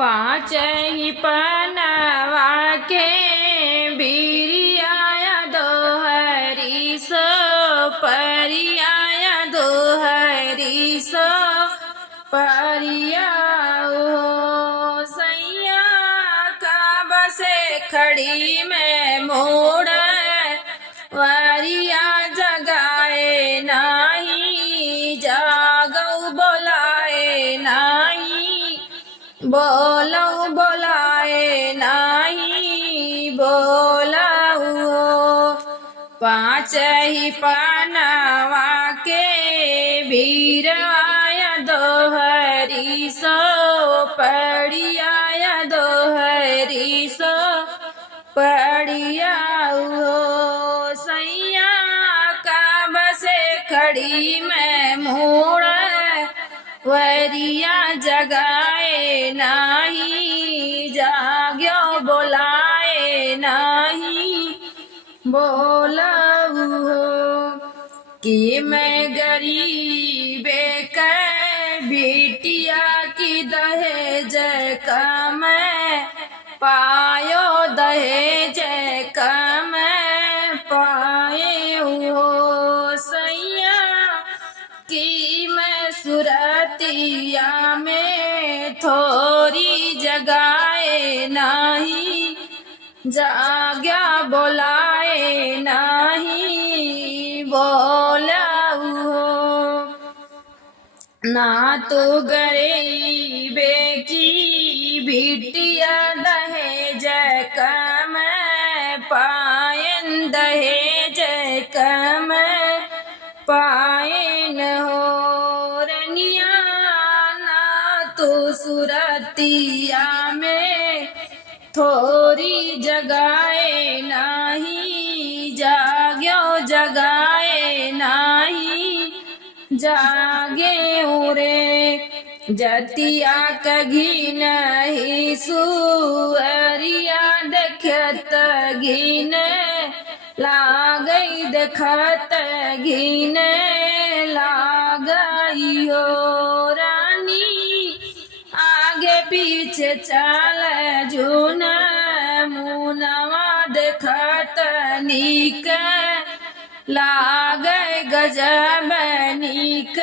पाँच ही पनवा के बिरिया दोहरी सो परिया दोहरी सो परिया हो सैया का बसे खड़ी में मोड़ वरिया जगाए नाही जागौ बोलाए नाही बोलऊ बोलाए नाही बोलऊ पाँच ही पनवा के बीरवाया दोहरी सो पड़िया दोहरी सो पड़िया सैया का बसे खड़ी में मोड़ वरिया जगाए नाही जाग्यो बोलाए नाही बोलऊ कि मैं गरीबे के बिटिया की दहेज का मैं पायो दहेज का मैं पाए हो सैया कि मैं सुरतिया में थोड़ी जगाए नाही जाग्या बोलाए नाही बोलऊ ना तो गरीबे की बिटिया दहेज का मैं पायन दहेज का मैं पायन हो रनिया ना तो सुरतिया में थोड़ी जगाए नाही जाग्यो जगाए नाही जागे उरे जतिया कघी नहीं सुअरिया देखत घीन लागई देखत घीन लागई हो रानी आगे पीछे चल जून मुनवा देखत नीक लागै गजब नीक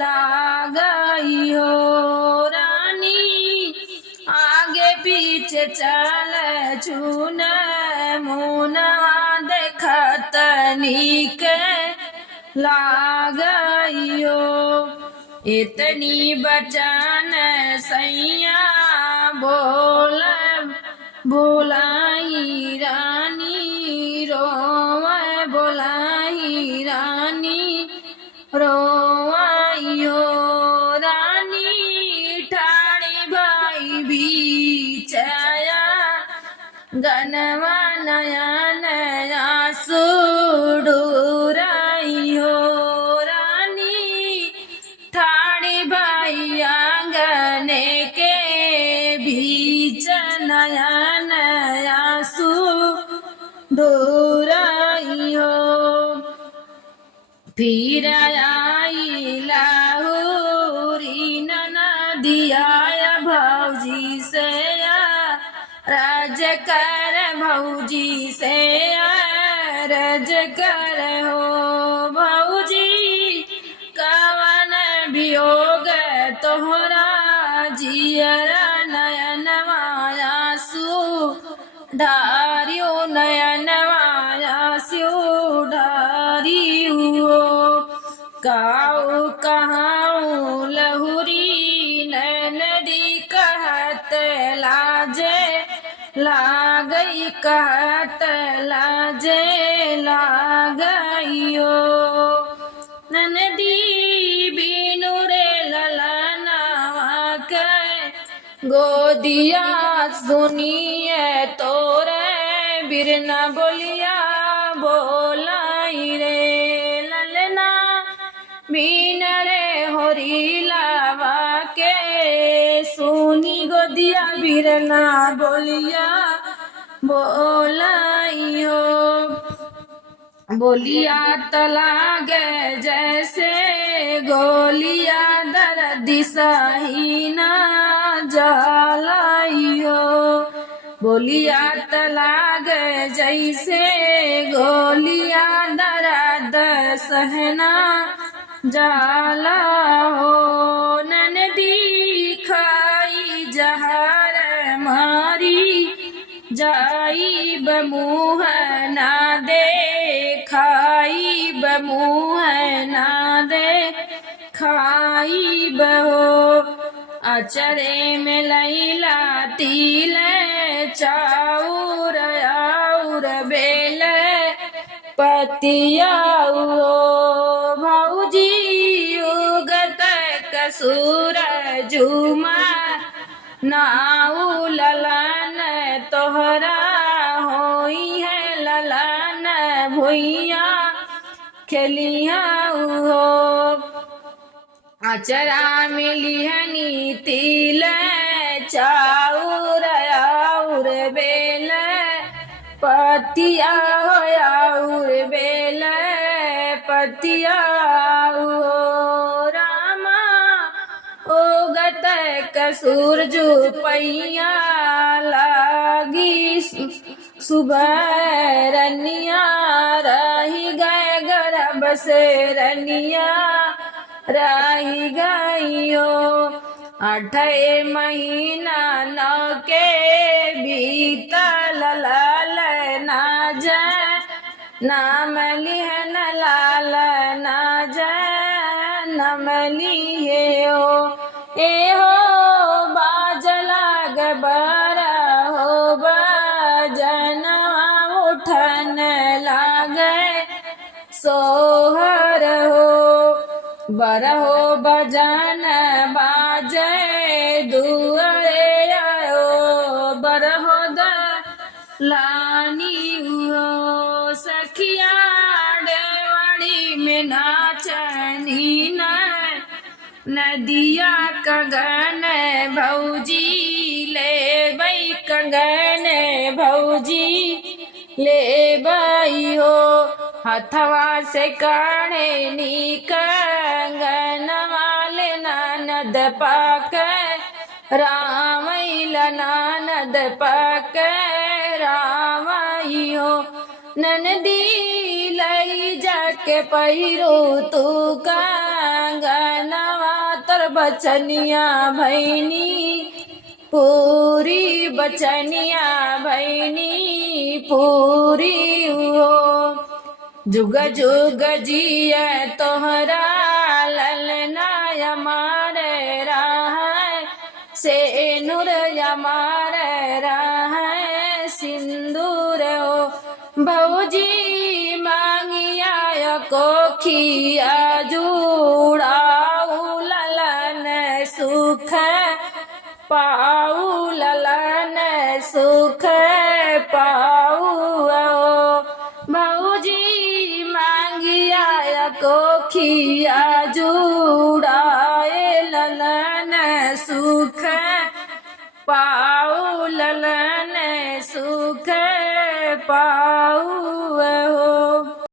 लागई हो रानी आगे पीछे चल चून मुनवा देखत नीक लागई हो इतनी बचन सैया बोल बोलाई रानी रोवे बोलाई रानी रोवाइयो रानी ठाणी भाई बीचया गनवा नया नया सुडुराइयो रानी ठाणी भाई आंगने के बीच नया नया सुडुराइयो फिर आई लाहुरी नदिया भौजी से राज कर भौजी से राज कर हो भौजी कवन वियोग तोहरा जियरा नयन मायासु ढारियो नयन मायासु ढारियो काऊ कहाऊ लहुरी नदी कहत लाजे लागई कहत लाजे लागइयो नदी बीनु रे ललनावा के गोदिया सुनिए तोरे बिरना बोलिया बोलाई रे ललना बीन रे होरी लावा के सुनी गोदिया बिरना बोलिया बोलाइयो बोलिया तलागे जैसे गोलिया दर्द सही ना जाला बोलिया त लागे जैसे गोलिया दर्द सहना जाला हो ननदी खाई जहर मारी जाई बमुह ना दे खाई बमुह ना दे खाई बहो अचरे में लैला तिल चाउर आउर बेल पतिया भौजी उगत कसूर जुमा नाऊ ललन तोहरा होई है ललन भुइया खेलिया हो अचरा मिली हनी तिल चाउर आउर बेल पतिया हो आउर बेल पतिया हो रामा ओगत कसूर जो पैया लागी सुबह रनिया रही गए गर्भ से रनिया रही गई हो 8 महीना नौ के बीतल लाल ना जाए नाम लिहन लाल ना जाए नम लिहे हो ए हो बाजला गबर हो बजना उठन लागे सोहर हो बरहो बजन बाजे दुआरे आयो बरहो लानी हो सखिया डेवड़ी में नाचनी न नदिया कंगन भौजी ले बई कंगन भौजी ले बई हो हथवा से काढ़े नी कंगन वाले ननद पाक रामैल ननद पाक रामई हो ननदी लई जाके पहिरो तू कंगनवा तर बचनिया भैनी पूरी बचनिया भैनी पूरी हो जुग जुग जिया तोहरा ललना यमारे राह से नूर यमारे राह सिंदूर हो भौजी मांगिया कोखिया जुड़ाऊ ललन सुख पाऊ ललन सुख पाऊ भौजी मांगिया कोखिया जुड़ाए ललन सुख पाऊ ललन सुख पाऊ